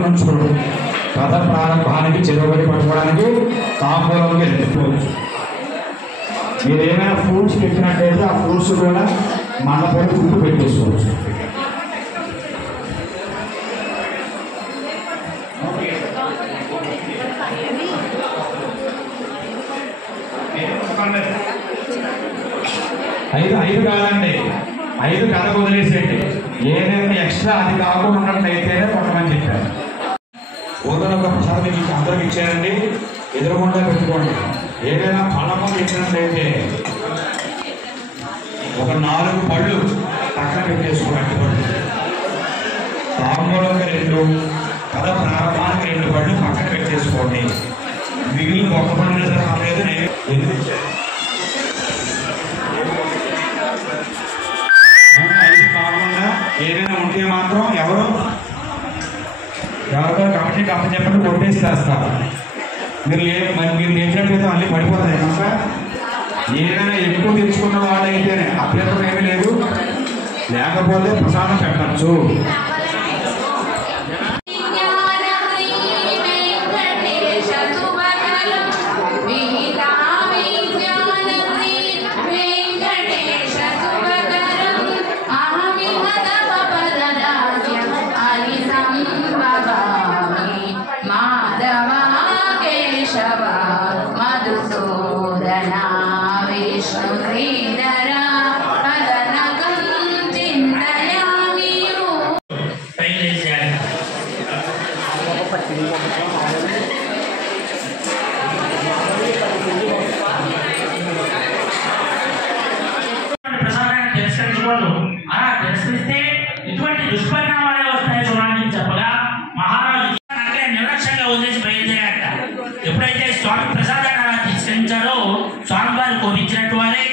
పక్కన ఉంచుకోండి. కథ ప్రారంభానికి చెరువుబడి పట్టుకోవడానికి తాంబూలంకి వెళ్ళిపోవచ్చు. మీరు ఏమైనా ఫ్రూట్స్ పెట్టినట్టయితే ఆ ఫ్రూట్స్ కూడా మండపై చుట్టూ పెట్టేసుకోవచ్చు. ఐదు కాదండి, 5 కథకు వదిలేసేయండి. ఏదైనా ఎక్స్ట్రా అది కాకుండా ఉన్నట్లయితేనే కొట్టమని చెప్పారు. ఓదన ఒక ప్రసాదం మీకు అందరికి ఇచ్చారండి, ఎదురుగుండా పెట్టుకోండి. ఏదైనా ఫలము ఇచ్చినట్లయితే ఒక 4 పళ్ళు పక్కన పెట్టేసుకోండి. పళ్ళు తాంబూలంగా 2, కథ ప్రారంభానికి 2 పళ్ళు పక్కన పెట్టేసుకోండి. మిగిలిన ఒక పళ్ళు రాలేదు. ఎందుకు ఇచ్చారు? 5 కాకుండా ఏదైనా ఉంటే మాత్రం ఎవరితో కమిటీ చెప్పండి, కొట్టేసి చేస్తారు. మీరు మీరు లేచినట్లయితే మళ్ళీ పడిపోతాయి కనుక ఏదైనా ఎక్కువ తెచ్చుకున్న వాళ్ళైతేనే అభ్యంతరం ఏమీ లేదు, లేకపోతే ప్రసాదం పెట్టచ్చు. ఇటువంటి దుష్పరిణామాలే వస్తాయి చూడండి చెప్పగా మహారాజు నిర్లక్ష్యంగా వదిలేసి బయలుదేరాట. ఎప్పుడైతే స్వామి ప్రసాదాన్ని తిరస్కరించారో స్వామివారు కోపించినట్టు వారే